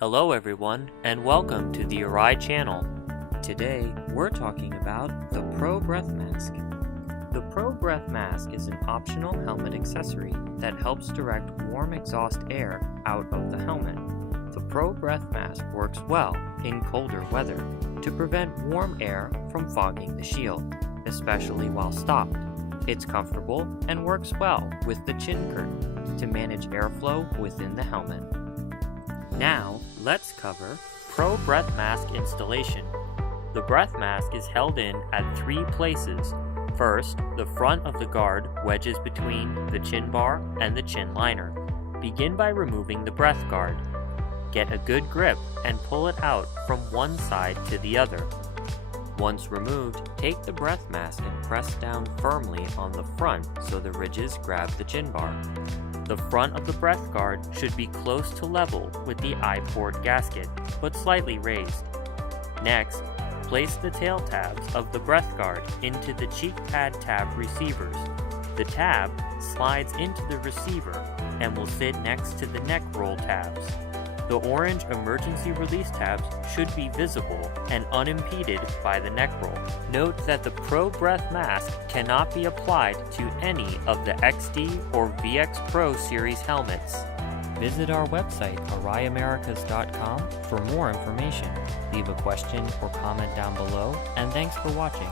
Hello everyone, and welcome to the Arai channel. Today, we're talking about the Pro Breath Mask. The Pro Breath Mask is an optional helmet accessory that helps direct warm exhaust air out of the helmet. The Pro Breath Mask works well in colder weather to prevent warm air from fogging the shield, especially while stopped. It's comfortable and works well with the chin curtain to manage airflow within the helmet. Now, let's cover Pro Breath Mask installation. The breath mask is held in at 3 places. First, the front of the guard wedges between the chin bar and the chin liner. Begin by removing the breath guard. Get a good grip and pull it out from one side to the other. Once removed, take the breath mask and press down firmly on the front so the ridges grab the chin bar. The front of the breath guard should be close to level with the eye port gasket, but slightly raised. Next, place the tail tabs of the breath guard into the cheek pad tab receivers. The tab slides into the receiver and will sit next to the neck roll tabs. The orange emergency release tabs should be visible and unimpeded by the neck roll. Note that the Pro Breath Mask cannot be applied to any of the XD or VX Pro series helmets. Visit our website, AraiAmericas.com, for more information. Leave a question or comment down below, and thanks for watching.